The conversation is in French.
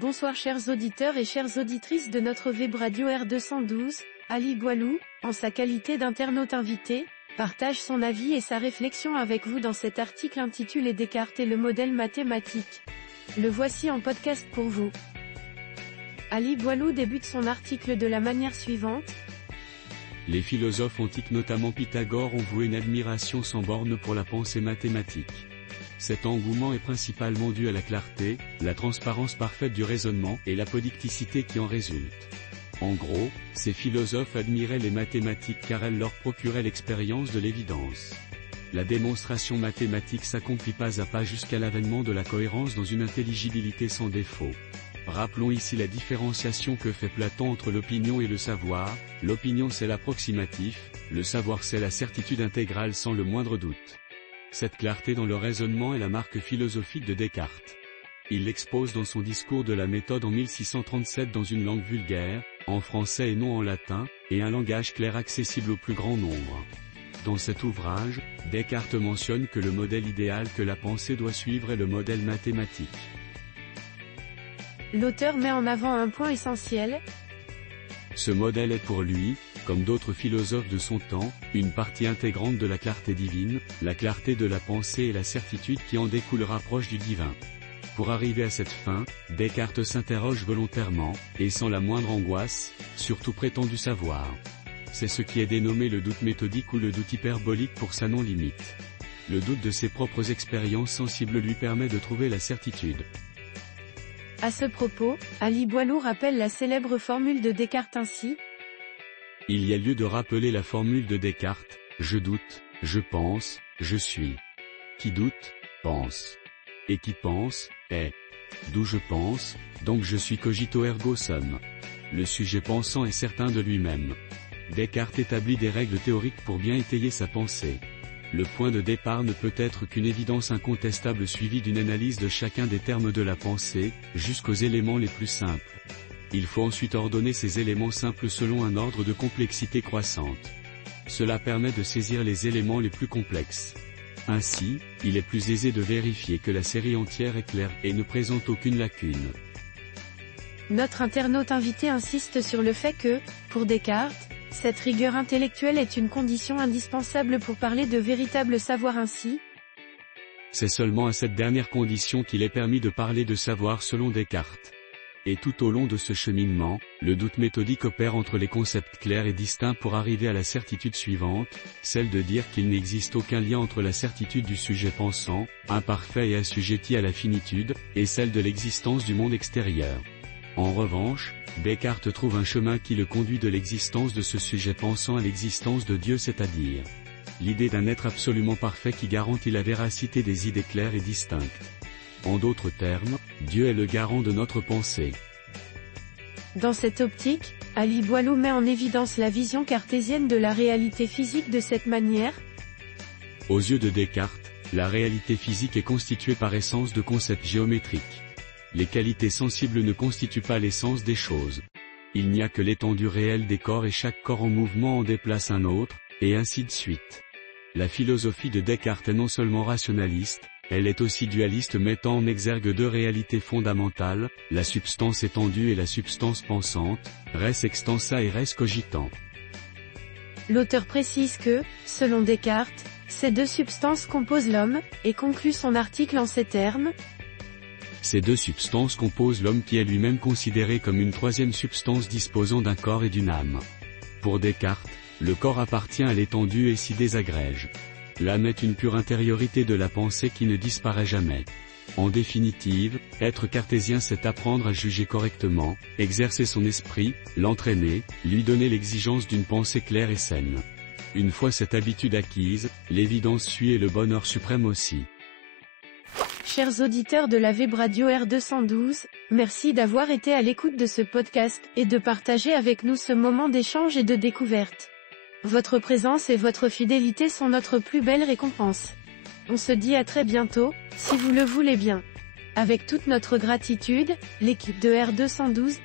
Bonsoir chers auditeurs et chères auditrices de notre web radio R212, Ali Boilou, en sa qualité d'internaute invité, partage son avis et sa réflexion avec vous dans cet article intitulé Descartes et le modèle mathématique. Le voici en podcast pour vous. Ali Boilou débute son article de la manière suivante. Les philosophes antiques notamment Pythagore ont voué une admiration sans borne pour la pensée mathématique. Cet engouement est principalement dû à la clarté, la transparence parfaite du raisonnement et l'apodicticité qui en résulte. En gros, ces philosophes admiraient les mathématiques car elles leur procuraient l'expérience de l'évidence. La démonstration mathématique s'accomplit pas à pas jusqu'à l'avènement de la cohérence dans une intelligibilité sans défaut. Rappelons ici la différenciation que fait Platon entre l'opinion et le savoir. L'opinion c'est l'approximatif, le savoir c'est la certitude intégrale sans le moindre doute. Cette clarté dans le raisonnement est la marque philosophique de Descartes. Il l'expose dans son discours de la méthode en 1637 dans une langue vulgaire, en français et non en latin, et un langage clair accessible au plus grand nombre. Dans cet ouvrage, Descartes mentionne que le modèle idéal que la pensée doit suivre est le modèle mathématique. L'auteur met en avant un point essentiel. Ce modèle est pour lui, comme d'autres philosophes de son temps, une partie intégrante de la clarté divine, la clarté de la pensée et la certitude qui en découlera proche du divin. Pour arriver à cette fin, Descartes s'interroge volontairement, et sans la moindre angoisse, sur tout prétendu savoir. C'est ce qui est dénommé le doute méthodique ou le doute hyperbolique pour sa non-limite. Le doute de ses propres expériences sensibles lui permet de trouver la certitude. À ce propos, Ali Boilou rappelle la célèbre formule de Descartes ainsi. Il y a lieu de rappeler la formule de Descartes, je doute, je pense, je suis. Qui doute, pense. Et qui pense, est. D'où je pense, donc je suis cogito ergo sum. Le sujet pensant est certain de lui-même. Descartes établit des règles théoriques pour bien étayer sa pensée. Le point de départ ne peut être qu'une évidence incontestable suivie d'une analyse de chacun des termes de la pensée, jusqu'aux éléments les plus simples. Il faut ensuite ordonner ces éléments simples selon un ordre de complexité croissante. Cela permet de saisir les éléments les plus complexes. Ainsi, il est plus aisé de vérifier que la série entière est claire et ne présente aucune lacune. Notre internaute invité insiste sur le fait que, pour Descartes, cette rigueur intellectuelle est une condition indispensable pour parler de véritable savoir ainsi. C'est seulement à cette dernière condition qu'il est permis de parler de savoir selon Descartes. Et tout au long de ce cheminement, le doute méthodique opère entre les concepts clairs et distincts pour arriver à la certitude suivante, celle de dire qu'il n'existe aucun lien entre la certitude du sujet pensant, imparfait et assujetti à la finitude, et celle de l'existence du monde extérieur. En revanche, Descartes trouve un chemin qui le conduit de l'existence de ce sujet pensant à l'existence de Dieu, c'est-à-dire l'idée d'un être absolument parfait qui garantit la véracité des idées claires et distinctes. En d'autres termes, Dieu est le garant de notre pensée. Dans cette optique, Ali Boilou met en évidence la vision cartésienne de la réalité physique de cette manière. Aux yeux de Descartes, la réalité physique est constituée par essence de concepts géométriques. Les qualités sensibles ne constituent pas l'essence des choses. Il n'y a que l'étendue réelle des corps et chaque corps en mouvement en déplace un autre, et ainsi de suite. La philosophie de Descartes est non seulement rationaliste, elle est aussi dualiste mettant en exergue deux réalités fondamentales, la substance étendue et la substance pensante, res extensa et res cogitant. L'auteur précise que, selon Descartes, ces deux substances composent l'homme, et conclut son article en ces termes. Ces deux substances composent l'homme qui est lui-même considéré comme une troisième substance disposant d'un corps et d'une âme. Pour Descartes, le corps appartient à l'étendue et s'y désagrège. L'âme est une pure intériorité de la pensée qui ne disparaît jamais. En définitive, être cartésien c'est apprendre à juger correctement, exercer son esprit, l'entraîner, lui donner l'exigence d'une pensée claire et saine. Une fois cette habitude acquise, l'évidence suit et le bonheur suprême aussi. Chers auditeurs de la web radio R212, merci d'avoir été à l'écoute de ce podcast et de partager avec nous ce moment d'échange et de découverte. Votre présence et votre fidélité sont notre plus belle récompense. On se dit à très bientôt, si vous le voulez bien. Avec toute notre gratitude, l'équipe de R212,